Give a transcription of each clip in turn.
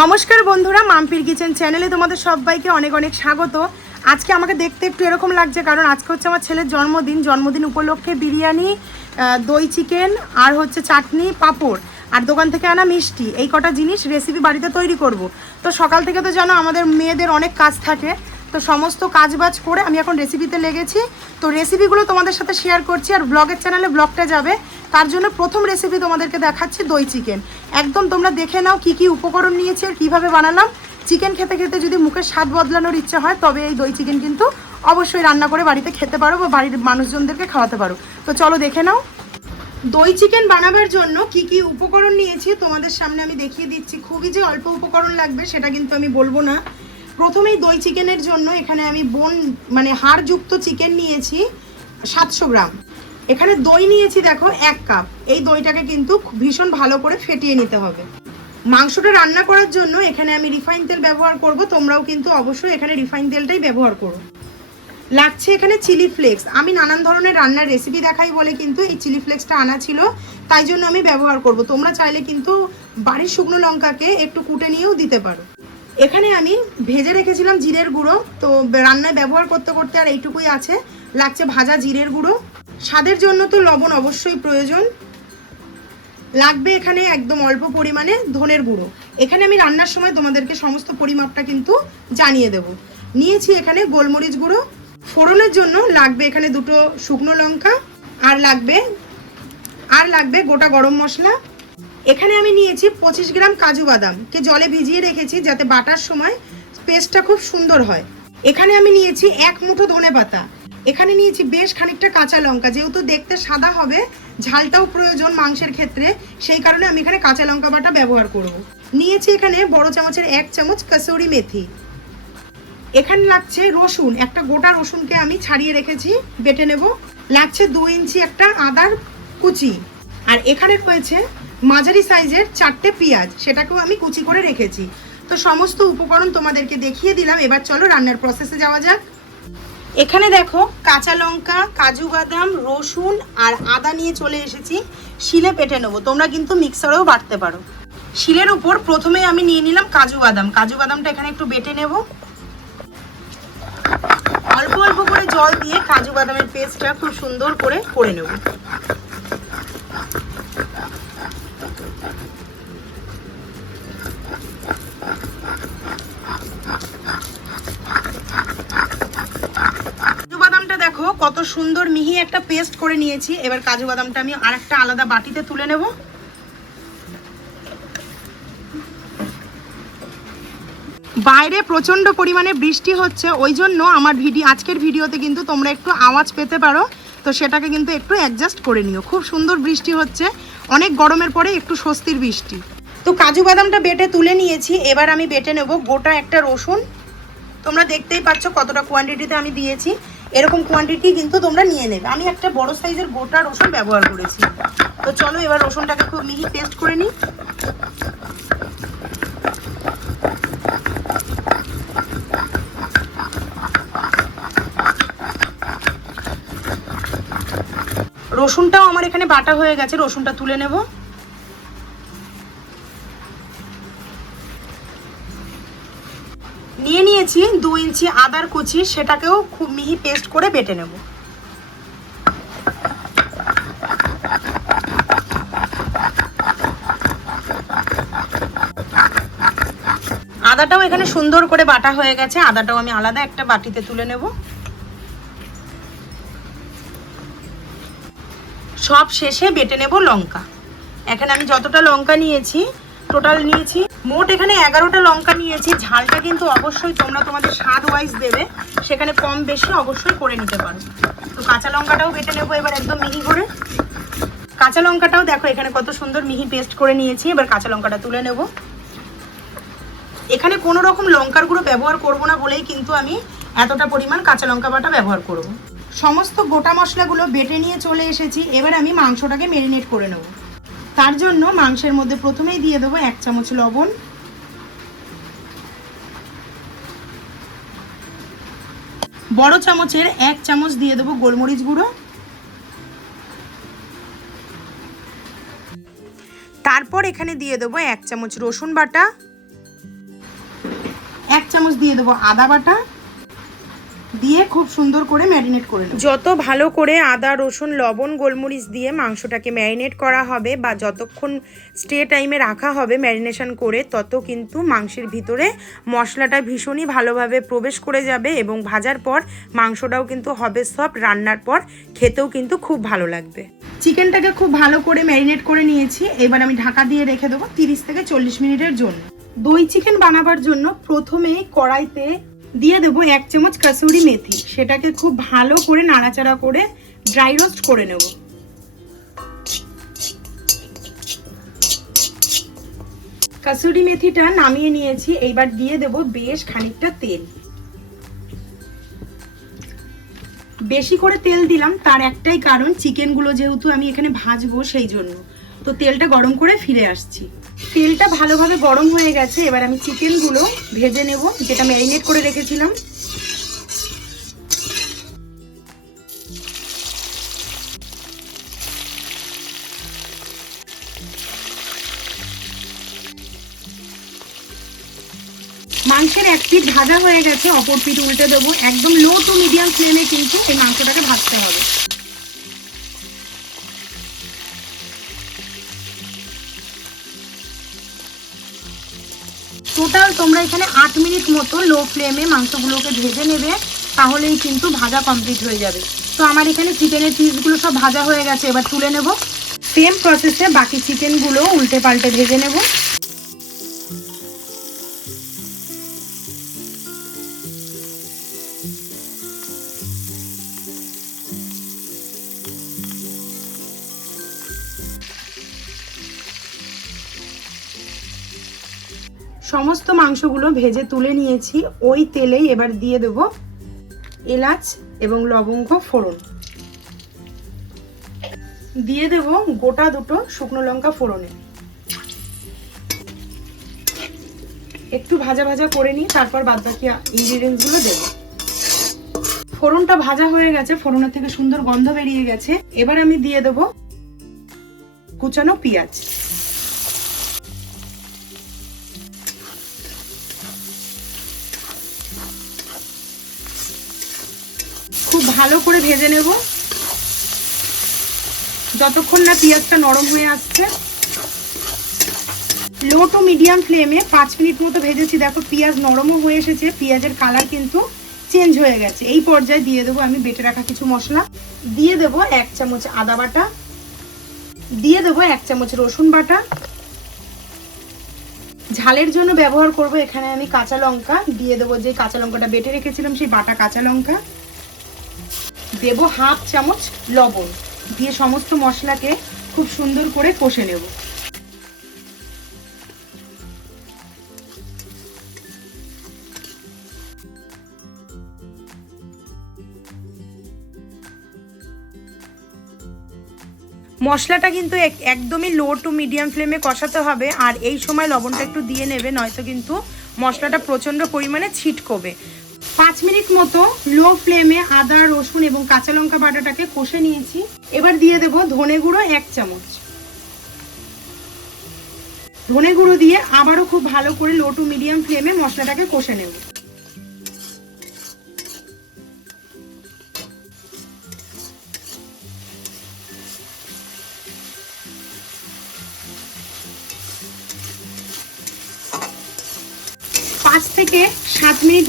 নমস্কার বন্ধুরা, মাম্পির কিচেন চ্যানেলে তোমাদের সবাইকে অনেক অনেক স্বাগত। আজকে আমাকে দেখতে একটু এরকম লাগছে, কারণ আজকে হচ্ছে আমার ছেলের জন্মদিন। জন্মদিন উপলক্ষে বিরিয়ানি দই চিকেন, আর হচ্ছে চাটনি, পাঁপড়, আর দোকান থেকে আনা মিষ্টি। এই কটা জিনিস রেসিপি বাড়িতে তৈরি করব। তো সকাল থেকে তো জানো আমাদের মেয়েদের অনেক কাজ থাকে। তো সমস্ত কাজ বাজ করে আমি এখন রেসিপিতে লেগেছি। তো রেসিপিগুলো তোমাদের সাথে শেয়ার করছি, আর ব্লগের চ্যানেলে ব্লগটা যাবে। তার জন্য প্রথম রেসিপি তোমাদেরকে দেখাচ্ছি দই চিকেন একদম তোমরা দেখে নাও কি কি উপকরণ নিয়েছি আর কীভাবে বানালাম। চিকেন খেতে খেতে যদি মুখের স্বাদ বদলানোর ইচ্ছা হয়, তবে এই দই চিকেন কিন্তু অবশ্যই রান্না করে বাড়িতে খেতে পারো বা বাড়ির মানুষজনদেরকে খাওয়াতে পারো। তো চলো দেখে নাও। দই চিকেন বানাবার জন্য কি কি উপকরণ নিয়েছি তোমাদের সামনে আমি দেখিয়ে দিচ্ছি। খুবই যে অল্প উপকরণ লাগবে সেটা কিন্তু আমি বলব না। প্রথমেই দই চিকেনের জন্য এখানে আমি বোন মানে হাড়যুক্ত চিকেন নিয়েছি সাতশো গ্রাম। এখানে দই নিয়েছি, দেখো, এক কাপ। এই দইটাকে কিন্তু ভীষণ ভালো করে ফেটিয়ে নিতে হবে। মাংসটা রান্না করার জন্য এখানে আমি রিফাইন তেল ব্যবহার করব। তোমরাও কিন্তু অবশ্যই এখানে রিফাইন তেলটাই ব্যবহার করো। লাগছে এখানে চিলি ফ্লেক্স। আমি নানান ধরনের রান্নার রেসিপি দেখাই বলে কিন্তু এই চিলি ফ্লেক্সটা আনা ছিল। তাই জন্য আমি ব্যবহার করব। তোমরা চাইলে কিন্তু বাড়ির শুকনো লঙ্কাকে একটু কুটে নিয়েও দিতে পারো। এখানে আমি ভেজে রেখেছিলাম জিরের গুঁড়ো। তো রান্নায় ব্যবহার করতে করতে আর এইটুকুই আছে। লাগছে ভাজা জিরের গুঁড়ো। স্বাদের জন্য তো লবণ অবশ্যই প্রয়োজন। লাগবে এখানে একদম অল্প পরিমাণে ধনের গুঁড়ো। এখানে আমি রান্নার সময় তোমাদেরকে সমস্ত পরিমাপটা কিন্তু জানিয়ে দেব। নিয়েছি এখানে গোলমরিচ গুঁড়ো। ফোড়নের জন্য লাগবে এখানে দুটো শুকনো লঙ্কা, আর লাগবে আর লাগবে গোটা গরম মশলা। এখানে আমি নিয়েছি পঁচিশ গ্রাম কাজু বাদামকে জলে ভিজিয়ে রেখেছি যাতে বাটার সময় পেস্টটা খুব সুন্দর হয়। এখানে আমি নিয়েছি এক মুঠো ধনে পাতা। এখানে নিয়েছি বেশ খানিকটা কাঁচা লঙ্কা। যেহেতু দেখতে সাদা হবে, ঝালটাও প্রয়োজন মাংসের ক্ষেত্রে, সেই কারণে আমি এখানে কাঁচা লঙ্কা বাটা ব্যবহার করব। নিয়েছি এখানে বড় চামচের এক চামচ কাসুরি মেথি। এখানে লাগছে রসুন, একটা গোটা রসুনকে আমি ছাড়িয়ে রেখেছি, বেটে নেব। লাগছে দু ইঞ্চি একটা আদার কুচি। আর এখানে রয়েছে মাঝারি সাইজের চারটে পেঁয়াজ, সেটাকেও আমি কুচি করে রেখেছি। তো সমস্ত উপকরণ তোমাদেরকে দেখিয়ে দিলাম, এবার চলো রান্নার প্রসেসে যাওয়া যাক। এখানে দেখো কাঁচা লঙ্কা, কাজু বাদাম, রসুন আর আদা নিয়ে চলে এসেছি। শিলে পেটে নেব। তোমরা কিন্তু মিক্সারেও বাটতে পারো। শিলের উপর প্রথমে আমি নিয়ে নিলাম কাজু বাদাম। কাজু বাদামটা এখানে একটু বেটে নেব। অল্প অল্প করে জল দিয়ে কাজু বাদামের পেস্টটা খুব সুন্দর করে করে নেব কাজু বাদামটা দেখো কত সুন্দর মিহি একটা পেস্ট করে নিয়েছি। এবার কাজু বাদামটা আমি আর একটা আলাদা বাটিতে তুলে নেব। বাইরে প্রচণ্ড পরিমাণে বৃষ্টি হচ্ছে, ওই জন্য আমার ভিডিও আজকের ভিডিওতে কিন্তু তোমরা একটু আওয়াজ পেতে পারো। তো সেটাকে কিন্তু একটু অ্যাডজাস্ট করে নিও। খুব সুন্দর বৃষ্টি হচ্ছে, অনেক গরমের পরে একটু স্বস্তির বৃষ্টি। তো কাজু বাদামটা বেটে তুলে নিয়েছি, এবার আমি বেটে নেব গোটা একটা রসুন। তোমরা দেখতেই পাচ্ছ কতটা কোয়ান্টিটিতে আমি দিয়েছি। এরকম কোয়ান্টিটি কিন্তু তোমরা নিয়ে নেবে। আমি একটা বড় সাইজের গোটা রসুন ব্যবহার করেছি। তো চলো এবার রসুনটাকে খুব মিহি পেস্ট করে নিই। রসুনটাও আমার এখানে বাটা হয়ে গেছে, রসুনটা তুলে নেব। নিয়ে নিয়েছি দু ইঞ্চি আদার কুচি, সেটাকেও খুব মিহি পেস্ট করে বেটে নেব। আদাটাও এখানে সুন্দর করে বাটা হয়ে গেছে। আদাটাও আমি আলাদা একটা বাটিতে তুলে নেব। সব শেষে বেটে নেব লঙ্কা। এখানে আমি যতটা লঙ্কা নিয়েছি, টোটাল নিয়েছি মোট এখানে এগারোটা লঙ্কা নিয়েছি। ঝালটা কিন্তু অবশ্যই তোমরা তোমাদের স্বাদ ওয়াইজ দেবে। সেখানে কম বেশি অবশ্যই করে নিতে পারো। তো কাঁচা লঙ্কাটাও কেটে নেব এবার একদম মিহি করে। কাঁচা লঙ্কাটাও দেখো, এখানে কত সুন্দর মিহি পেস্ট করে নিয়েছি। এবার কাঁচা লঙ্কাটা তুলে নেব। এখানে কোনো রকম লঙ্কার গুঁড়ো ব্যবহার করব না বলেই কিন্তু আমি এতটা পরিমাণ কাঁচা লঙ্কা বাটা ব্যবহার করব। সমস্ত গোটা মশলাগুলো বেটে নিয়ে চলে এসেছি। এবার আমি মাংসটাকে মেরিনেট করে নেব। তার জন্য মাংসের মধ্যে প্রথমেই দিয়ে দেবো এক চামচ লবণ। বড় চামচের এক চামচ দিয়ে দেবো গোলমরিচ গুঁড়ো। তারপর এখানে দিয়ে দেবো এক চামচ রসুন বাটা। এক চামচ দিয়ে দেবো আদা বাটা। দিয়ে খুব সুন্দর করে ম্যারিনেট করে নেব। যত ভালো করে আদা রসুন লবণ গোলমরিচ দিয়ে মাংসটাকে ম্যারিনেট করা হবে বা যতক্ষণ স্টে টাইমে রাখা হবে ম্যারিনেশন করে তত কিন্তু মাংসের ভিতরে মশলাটা ভীষণই ভালোভাবে প্রবেশ করে যাবে এবং ভাজার পর মাংসটাও কিন্তু হবে সফট রান্নার পর খেতেও কিন্তু খুব ভালো লাগবে। চিকেনটাকে খুব ভালো করে ম্যারিনেট করে নিয়েছি। এবার আমি ঢাকা দিয়ে রেখে দেবো তিরিশ থেকে চল্লিশ মিনিটের জন্য। দই চিকেন বানাবার জন্য প্রথমে কড়াইতে দিয়ে দেবো এক চামচ কাসুরি মেথি। সেটাকে খুব ভালো করে নাড়াচাড়া করে ড্রাই রোস্ট করে নেব। কাসুরি মেথিটা নামিয়ে নিয়েছি, এইবার দিয়ে দেব বেশ খানিকটা তেল। বেশি করে তেল দিলাম, তার একটাই কারণ চিকেনগুলো যেহেতু আমি এখানে ভাজবো সেই জন্য। তো তেলটা গরম করে ফিরে আসছি। তেলটা ভালোভাবে গরম হয়ে গেছে, এবার আমি চিকেনগুলো ভেজে নেব, যেটা ম্যারিনেট করে রেখেছিলাম। মাংসের এক পিঠ ভাজা হয়ে গেছে, অপর পিঠ উল্টে দেবো। একদম লো টু মিডিয়াম ফ্লেমে কিন্তু এই মাংসটাকে ভাজতে হবে। তোমরা এখানে আট মিনিট মতো লো ফ্লেমে মাংসগুলোকে ভেজে নেবে, তাহলেই কিন্তু ভাজা কমপ্লিট হয়ে যাবে। তো আমার এখানে চিকেনের পিসগুলো সব ভাজা হয়ে গেছে, এবার তুলে নেব। সেম প্রসেসে বাকি চিকেনগুলো উল্টে পাল্টে ভেজে নেব। সমস্ত মাংসগুলো ভেজে তুলে নিয়েছি। ওই তেলেই এবার দিয়ে দেব এলাচ এবং লবঙ্গ ফোড়ন। দিয়ে দেব গোটা দুটো শুকনো লঙ্কা ফোড়নে। একটু ভাজা ভাজা করে নিই তারপর বাদ বাকি ইনগ্রিডিয়েন্টসগুলো দেব। ফোড়নটা ভাজা হয়ে গেছে, ফোড়নের থেকে সুন্দর গন্ধ বেরিয়ে গেছে। এবার আমি দিয়ে দেব কুচানো পেঁয়াজ। ভালো করে ভেজে নেব। যতক্ষণ না পেঁয়াজটা নরম হয়ে আসছে। লো টু মিডিয়াম ফ্লেমে পাঁচ মিনিট মতো ভেজেছি। দেখো, পেঁয়াজ নরমও হয়ে এসেছে। পেঁয়াজের কালার কিন্তু চেঞ্জ হয়ে গেছে। এই পর্যায়ে দিয়ে দেবো আমি বেটে রাখা কিছু মশলা। দিয়ে দেবো এক চামচ আদা বাটা। দিয়ে দেবো এক চামচ রসুন বাটা। ঝালের জন্য ব্যবহার করব এখানে আমি কাঁচা লঙ্কা। দিয়ে দেবো যে কাঁচা লঙ্কাটা বেটে রেখেছিলাম, সেই বাটা কাঁচা লঙ্কা। দেব হাফ চামচ লবণ। দিয়ে সমস্ত মশলাকে খুব সুন্দর করে কষে নেব। মশলাটা কিন্তু এক- একদমই লো টু মিডিয়াম ফ্লেমে কষাতে হবে। আর এই সময় লবণটা একটু দিয়ে নেবে, নয়তো কিন্তু মশলাটা প্রচণ্ড পরিমাণে ছিটকবে। পাঁচ মিনিট মতো লো ফ্লেমে আদা, রসুন এবং কাঁচা লঙ্কা বাটাটাকে কষে নিয়েছি। এবার দিয়ে দেব ধনে গুঁড়ো এক চামচ। ধনে গুঁড়ো দিয়ে আবারও খুব ভালো করে লো টু মিডিয়াম ফ্লেমে মশলাটাকে কষে নেব।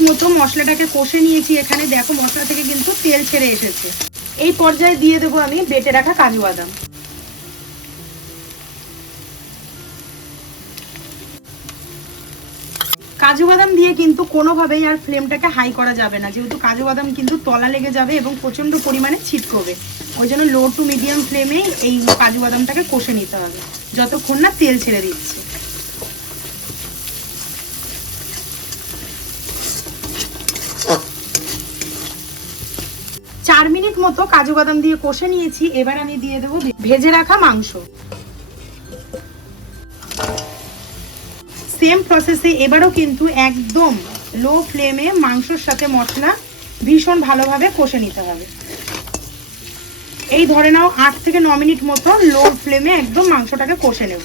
মতো মশলাটাকে কষে নিয়েছি, এখানে দেখো মশলা থেকে কিন্তু তেল ছেড়ে এসেছে। এই পর্যায়ে দিয়ে দেবো আমি বেটে রাখা কাজু বাদাম। কাজু বাদাম দিয়ে কিন্তু কোনোভাবেই আর ফ্লেমটাকে হাই করা যাবে না, যেহেতু কাজু বাদাম কিন্তু তলা লেগে যাবে এবং প্রচণ্ড পরিমাণে ছিটকবে। ওই জন্য লো টু মিডিয়াম ফ্লেমেই এই কাজু বাদামটাকে কষে নিতে হবে, যতক্ষণ না তেল ছেড়ে দিচ্ছে। চার মিনিট মতো কাজু বাদাম দিয়ে কষে নিয়েছি, এবার আমি দিয়ে দেবো ভেজে রাখা মাংস। সেম প্রসেসে এবারও কিন্তু একদম লো ফ্লেমে মাংসর সাথে মশলা ভীষণ ভালোভাবে কষে নিতে হবে। এই ধরে নাও আট থেকে ন মিনিট মতো লো ফ্লেমে একদম মাংসটাকে কষে নেব।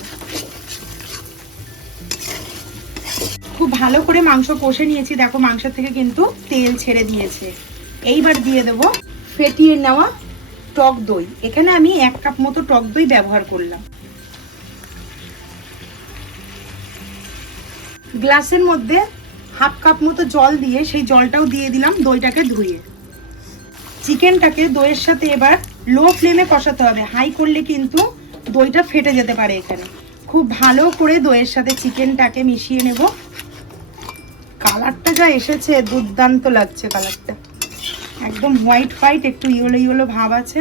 খুব ভালো করে মাংস কষে নিয়েছি, দেখো মাংস থেকে কিন্তু তেল ছেড়ে দিয়েছে। এইবার দিয়ে দেবো ফেটিয়ে নেওয়া টক দই। এখানে আমি এক কাপ মতো টক দই ব্যবহার করলাম। গ্লাসের মধ্যে হাফ কাপ মতো জল দিয়ে সেই জলটাও দিয়ে দিলাম দইটাকে ধুয়ে। চিকেনটাকে দইয়ের সাথে এবার লো ফ্লেমে কষাতে হবে। হাই করলে কিন্তু দইটা ফেটে যেতে পারে এখানে। খুব ভালো করে দইয়ের সাথে চিকেনটাকে মিশিয়ে নেব। কালারটা যা এসেছে, দুর্দান্ত লাগছে কালারটা। একদম হোয়াইট হোয়াইট একটু ইয়েলো ইয়েলো ভাব আছে।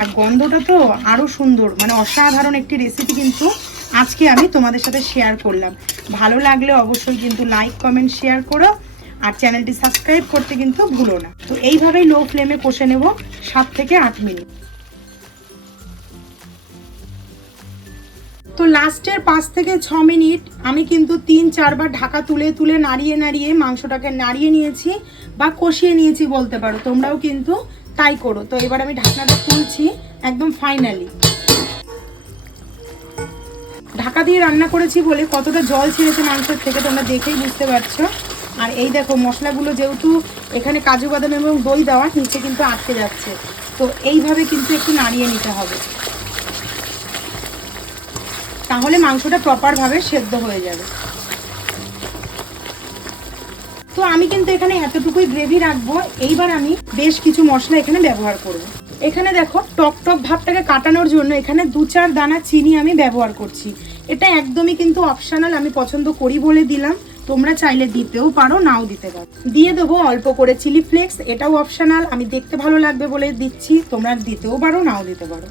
আর গন্ধটা তো আরও সুন্দর মানে অসাধারণ একটি রেসিপি কিন্তু আজকে আমি তোমাদের সাথে শেয়ার করলাম। ভালো লাগলে অবশ্যই কিন্তু লাইক কমেন্ট শেয়ার করো। আর চ্যানেলটি সাবস্ক্রাইব করতে কিন্তু ভুলো না। তো এইভাবেই লো ফ্লেমে কষে নেব সাত থেকে আট মিনিট। তো লাস্টের পাঁচ থেকে ছ মিনিট আমি কিন্তু তিন, চারবার ঢাকা তুলে তুলে নাড়িয়ে নাড়িয়ে মাংসটাকে নাড়িয়ে নিয়েছি বা কষিয়ে নিয়েছি বলতে পারো। তোমরাও কিন্তু তাই করো। তো এবার আমি ঢাকনাটা তুলছি একদম ফাইনালি ঢাকা দিয়ে রান্না করেছি বলে কতটা জল ছেড়েছে মাংসের থেকে তোমরা দেখেই বুঝতে পারছ। আর এই দেখো, মশলাগুলো যেহেতু এখানে কাজু বাদাম এবং দই দেওয়া, নিচে কিন্তু আটকে যাচ্ছে। তো এইভাবে কিন্তু একটু নাড়িয়ে নিতে হবে। তাহলে মাংসটা প্রপারভাবে সেদ্ধ হয়ে যাবে। তো আমি কিন্তু এখানে এতটুকুই গ্রেভি রাখব। এইবার আমি বেশ কিছু মশলা এখানে ব্যবহার করব। এখানে দেখো টক টক ভাবটাকে কাটানোর জন্য এখানে দু চার দানা চিনি আমি ব্যবহার করছি। এটা একদমই কিন্তু অপশনাল আমি পছন্দ করি বলে দিলাম। তোমরা চাইলে দিতেও পারো, নাও দিতে পারো। দিয়ে দেবো অল্প করে চিলি ফ্লেক্স এটাও অপশনাল আমি দেখতে ভালো লাগবে বলে দিচ্ছি। তোমরা দিতেও পারো, নাও দিতে পারো।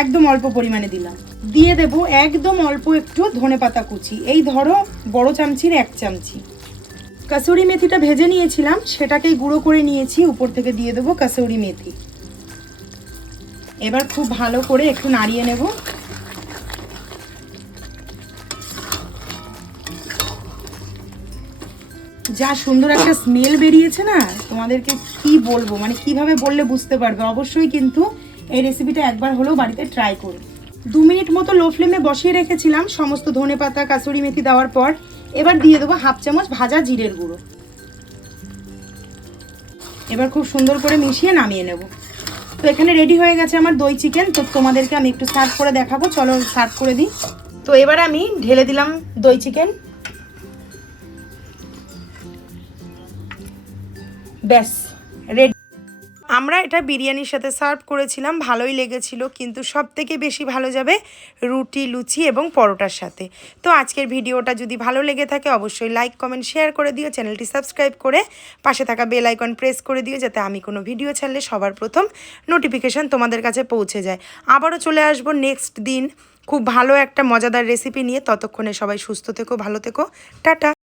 একদম অল্প পরিমাণে দিলাম। দিয়ে দেব একদম অল্প একটু ধনে পাতা কুচি। এই ধরো বড় চামচির এক চামচি। কাসুরি মেথিটা ভেজে নিয়েছিলাম, সেটাকেই গুঁড়ো করে নিয়েছি, উপর থেকে দিয়ে দেবো কাসুরি মেথি। এবার খুব ভালো করে একটু নাড়িয়ে নেব। যা সুন্দর একটা স্মেল বেরিয়েছে না, তোমাদেরকে কি বলব? মানে কীভাবে বললে বুঝতে পারবে? অবশ্যই কিন্তু এই রেসিপিটা একবার হলেও বাড়িতে ট্রাই করো দু মিনিট মতো লো ফ্লেমে বসিয়ে রেখেছিলাম সমস্ত ধনে পাতা, কাসুরি মেথি দেওয়ার পর। এবার দিয়ে দেবো হাফ চামচ ভাজা জিরের গুঁড়ো। এবার খুব সুন্দর করে মিশিয়ে নামিয়ে নেব। তো এখানে রেডি হয়ে গেছে আমার দই চিকেন তো তোমাদেরকে আমি একটু সার্ভ করে দেখাবো। চলো সার্ভ করে দিই। তো এবার আমি ঢেলে দিলাম দই চিকেন ব্যাস। আমরা এটা বিরিয়ানির সাথে সার্ভ করেছিলাম, ভালোই লেগেছিল, কিন্তু সব থেকে বেশি ভালো যাবে রুটি, লুচি এবং পরোটার সাথে। তো আজকের ভিডিওটা যদি ভালো লেগে থাকে, অবশ্যই লাইক, কমেন্ট, শেয়ার করে দিও, চ্যানেলটি সাবস্ক্রাইব করে পাশে থাকা বেল আইকন প্রেস করে দিও, যাতে আমি কোনো ভিডিও ছাড়লে সবার প্রথম নোটিফিকেশান তোমাদের কাছে পৌঁছে যায়। আবারও চলে আসব নেক্সট দিন। খুব ভালো একটা মজাদার রেসিপি নিয়ে। ততক্ষণে সবাই সুস্থ থেকো, ভালো থেকো। টাটা!